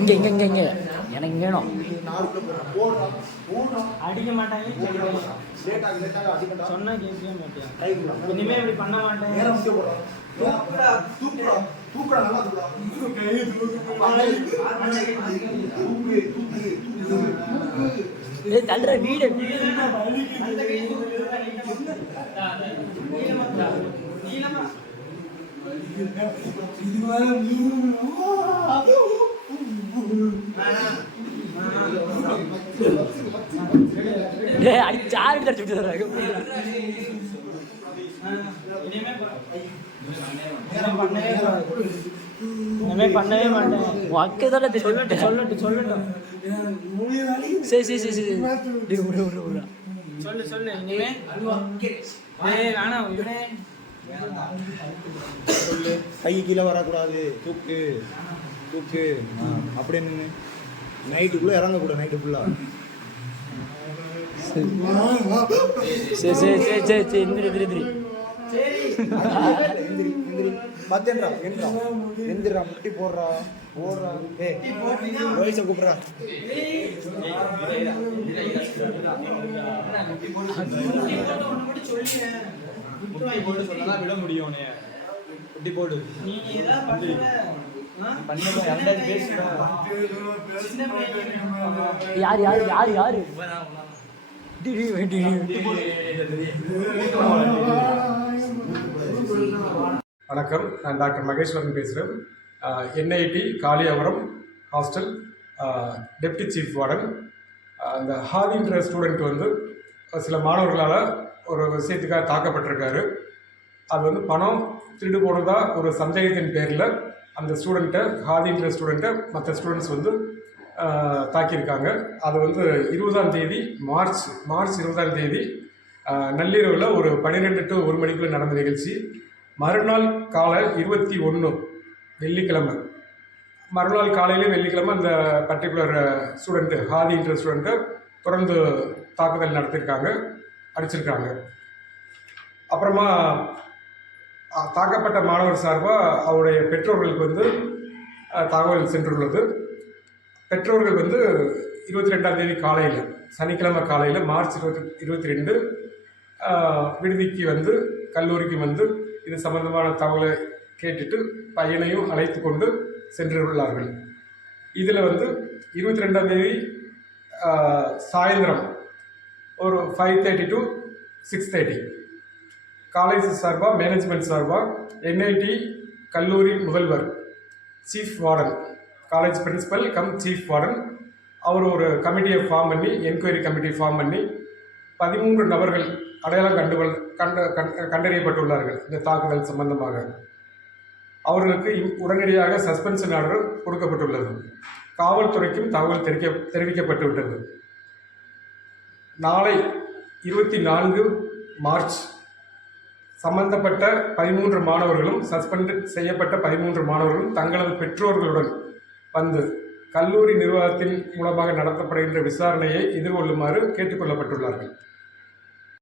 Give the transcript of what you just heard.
இங்கே இங்கே இங்கே இங்கே எனக்கு வேணும். அடிக்க மாட்டாங்க, சொன்னா கேட்கவே மாட்டேன். இனிமே இப்படி பண்ண மாட்டேன். தள்ளுற வீடு சாரு தடுத்து பண்ணவே மாட்டேன். சொல்லட்டும் சரி சரி சரி சரி சொல்லு இனிமே வேணாம். கை கீழே வரக்கூடாது, தூக்கு அப்படின்னு நைட்டுக்குள்ளே இறங்கக்கூடாது. நைட்டு ஃபுல்லாக சரி சரி சரி சரி சரி எந்திரி எந்திரா முட்டி போடுறா வயசை கூப்பிட்றா. விட முடியும். குட்டி போடு யாரு வணக்கம், நான் டாக்டர் மகேஸ்வரன் பேசுகிறேன். NIT Kaliyavaram hostel deputy chief warden. அந்த ஹாதின்ற ஸ்டூடெண்ட் வந்து சில மாணவர்களால் ஒரு விஷயத்துக்காக தாக்கப்பட்டிருக்காரு. அது வந்து பணம் திருடு போனதா ஒரு சந்தேகத்தின் பேரில் அந்த ஸ்டூடெண்ட்டை, ஹாதின்ற ஸ்டூடெண்ட்டை மற்ற ஸ்டூடெண்ட்ஸ் வந்து தாக்கியிருக்காங்க. அது வந்து 20ஆம் தேதி மார்ச் 20ஆம் தேதி நள்ளிரவில் ஒரு 12 to 1 மணிக்குள்ளே நடந்த நிகழ்ச்சி. மறுநாள் காலை 21 வெள்ளிக்கிழமை, மறுநாள் காலையிலே வெள்ளிக்கிழமை அந்த பர்டிகுலர் ஸ்டூடெண்ட்டு, ஹாதின்ற ஸ்டூடெண்ட்டை தொடர்ந்து தாக்குதல் நடத்தியிருக்காங்க, அடிச்சிருக்காங்க. அப்புறமா தாக்கப்பட்ட மாணவர் சார்பாக அவருடைய பெற்றோர்களுக்கு வந்து தகவல் சென்றுள்ளது. பெற்றோர்கள் வந்து 22ஆம் தேதி காலையில், சனிக்கிழமை காலையில் மார்ச் 22 விடுதிக்கு வந்து, கல்லூரிக்கு வந்து இது சம்பந்தமான தகவலை கேட்டுட்டு பையனையும் அழைத்து கொண்டு சென்றுள்ளார்கள். இதில் வந்து 22ஆம் தேதி சாயந்தரம் ஒரு 5:30 to 6:30 காலேஜ் சார்பாக, மேனேஜ்மெண்ட் சார்பாக என்ஐடி கல்லூரி முதல்வர், chief warden, college principal cum chief warden, அவர் ஒரு கமிட்டியை ஃபார்ம் பண்ணி, என்கொயரி கமிட்டி ஃபார்ம் பண்ணி 13 நபர்கள் அடையாளம் கண்டறியப்பட்டுள்ளார்கள். இந்த தாக்குதல் சம்பந்தமாக அவர்களுக்கு உடனடியாக சஸ்பென்ஷன் ஆர்டர் கொடுக்கப்பட்டுள்ளது. காவல்துறைக்கும் தகவல் தெரிவிக்கப்பட்டுவிட்டது. நாளை 24 மார்ச் சம்பந்தப்பட்ட 13 மாணவர்களும், சஸ்பெண்ட் செய்யப்பட்ட 13 மாணவர்களும் தங்களது பெற்றோர்களுடன் வந்து கல்லூரி நிர்வாகத்தின் மூலமாக நடத்தப்படுகின்ற விசாரணையை எதிர்கொள்ளுமாறு கேட்டுக்கொள்ளப்பட்டுள்ளார்கள்.